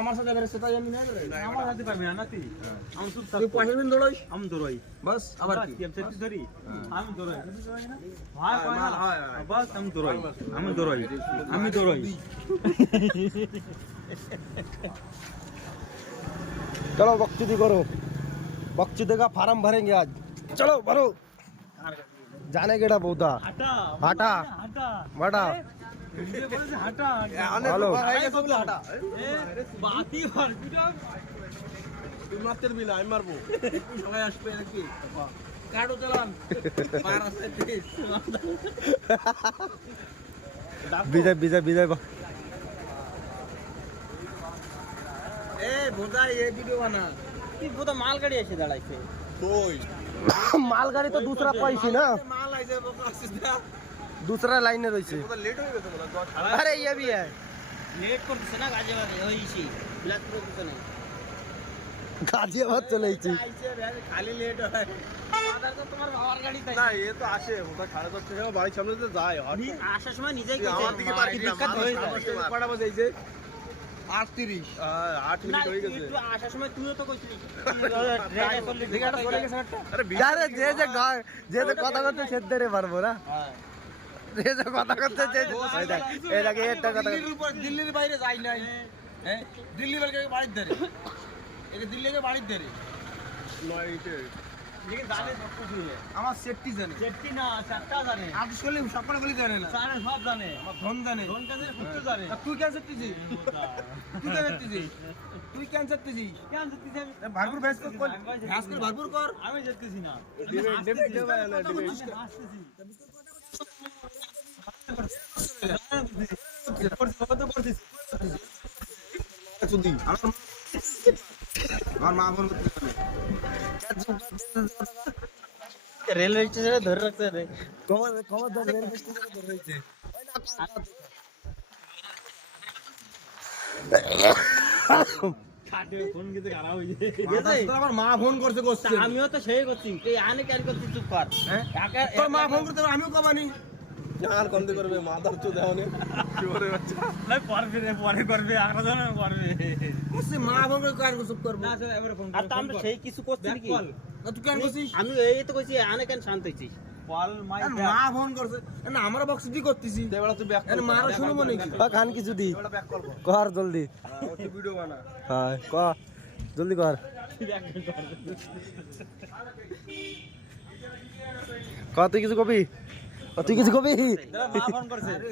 আমার সাথে সেটাই আমি না আমার সাথে পারবি না নাতি আমি চুপ থাকি পয়সা দিন দৌড়াই আমি দৌড়াই বাস আবার কি আমি ধরি আমি দৌড়াই ভাই বাস আমি দৌড়াই আমি দৌড়াই चलो बकचोदी करो बकचोदी का फार्म भरेंगे आज चलो भरो जाने केड़ा बहुता हाटा बड़ा हेलो विजय विजय विजय मालगाड़ी ऐसे दाड़ाइছে मालगाड़ी तो दूसरा पैसे ना माल आइছে दूसरा लाइन रही लेट हो गए अरे ये भी है लेट করতেছে না গাজিয়াবাদ হইছি ব্ল্যাক করতেছে না गाजियाबाद चले खाली लेट হয় আদার তো তোমার বাবার গাড়ি তাই না এ তো আসে ওটা 10:30 থেকে বাড়ির সামনে তো যায় আসার সময় নিজেই কইছে আমার দিকে পার্কিং হয়ে যায় কটা বাজে 8:30 8 মিনিট হয়ে গেছে তুই আসার সময় তুইও তো কইছিলি আরে যে কথা করতে সেদ্ধে রে পারবো না যে কথা করতে এই দেখে একটা কথা দিল্লির বাইরে যাই নাই হ্যাঁ দিল্লি বাইরে বাড়ির ধারে এটা দিল্লিকে বাড়ির ধারে নয়টে लेकिन जाने सब कुछ हुई है আমার সেফটি জানে সেফটি না চারটা জানে আজ কলি সবকটা কলি জানে না জানে সব জানে আমার ধন জানে ধন কাছে ফুটতে জানে তুই কেন সেফটিজি তুই কেন সেফটিজি তুই কেন সেফটিজি ভারপুর ভেস কর ভেস কর ভারপুর কর আমি যেতেছি না আমার মা ফোন করতে रेलवे स्टेशन धर रखते रे कमर रेलवे स्टेशन धर रही थी কাটে ফোন কিতে খারাপ হইছে আমার মা ফোন করতে আমিও তো সেই করছি এই আনে কেন করছিস চুপ কর হ্যাঁ তোর মা ফোন করতে আমিও কমানি আর কম করবে মাদার চোদ দেওয়ানে চোরে বাচ্চা না করবে রে পরে করবে আরেকটা জন করবে ওসে মা ফোন করে কার চুপ করব না স্যার এবারে ফোন কর আর আমরা সেই কিছু করছিস কি না তুই কেন করছিস আমি এই তো কইছি আনে কেন শান্ত হইছিস কল মাই মা ফোন করছে না আমরা বক্স দি করতেছি দেবড়া তুই ব্যাক কর মারা শুনবো নাকি খান কিছু দি দেবড়া ব্যাক করব কর জলদি ওটি ভিডিও বানা হ্যাঁ কর জলদি কর তুই কিছু কবি তুই কিছু কবি মা ফোন করছে আরে